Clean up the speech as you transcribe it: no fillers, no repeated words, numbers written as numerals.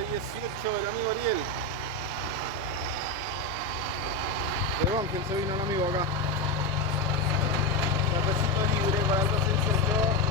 18 del amigo Ariel. Perdón, ¿quién se vino el amigo acá? Cafecito libre para el 218.